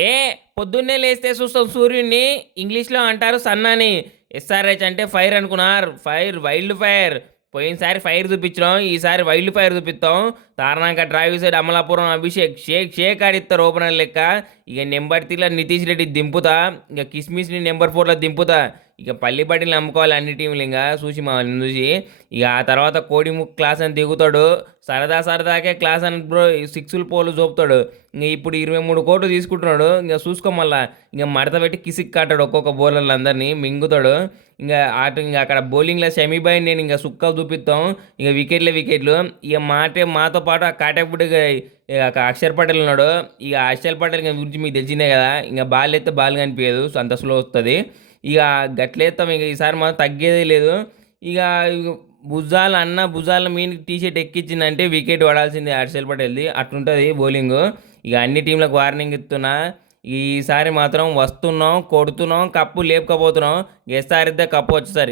ఏ పొద్దున్నే లేస్తే చూస్తాం సూర్యుడిని ఇంగ్లీష్లో అంటారు సన్ అని ఎస్ఆర్హెచ్ అంటే ఫైర్ అనుకున్నారు. Fire wild fire. పోయినసారి ఫైర్ చూపించినాం. ఈసారి వైల్డ్ ఫైర్ చూపిస్తాం. Tarnaka drive side Amalapuram Abhishek. Shake shake ఆడిస్తారు opener లెక్క. ఇక నెంబర్ త్రీలో నితీష్ రెడ్డి దింపుతా. ఇక కిస్మిస్ని నెంబర్ ఫోర్లో దింపుతా. ఇక పల్లిపట్టిని అమ్ముకోవాలి నమ్ముకోవాలి అన్ని టీంలు ఇంకా. చూసి మా చూసి. ఇక ఆ తర్వాత కోడి ముక్కు క్లాస్ అని దిగుతాడు. సరదా సరదాకే క్లాస్ అని బ్రో సిక్స్లు పోలు చూపుతాడు. ఇంక ఇప్పుడు ఇరవై మూడు కోట్లు తీసుకుంటున్నాడు. ఇంకా చూసుకో మళ్ళా. ఇంకా మడత పెట్టి కిసిక్ కాటాడు ఒక్కొక్క బౌలర్లు అందరినీ. మింగుతాడు. ఇంకా అటు ఇంకా అక్కడ బౌలింగ్లో సెమీబాయి నేను ఇంకా సుక్కలు చూపిస్తాం. ఇక వికెట్లే వికెట్లు ఇక మాటే మాతో పాటు ఆ కాటేపుడు ఇక అక్షర్ పటేల్ ఉన్నాడు. ఇక అక్షర్ పటేల్ గురించి మీకు తెలిసిందే కదా. ఇంకా బాల్ ఎత్తే బాల్ కనిపించదు. అంత స్లో వస్తుంది. ఇక గట్లేస్తాం ఇక ఈసారి మాత్రం తగ్గేదే లేదు. ఇక భుజాలు అన్న భుజాల మీద టీ షర్ట్ ఎక్కించిందంటే వికెట్ పడాల్సింది హర్షల్ పటేల్ది. అట్లుంటుంది బౌలింగ్. ఇక అన్ని టీంలకు వార్నింగ్ ఇస్తున్నా. ఈసారి మాత్రం వస్తున్నాం కొడుతున్నాం కప్పు లేపకపోతున్నాం. ఎస్ఆర్ఎద్ద కప్పు వచ్చేసరి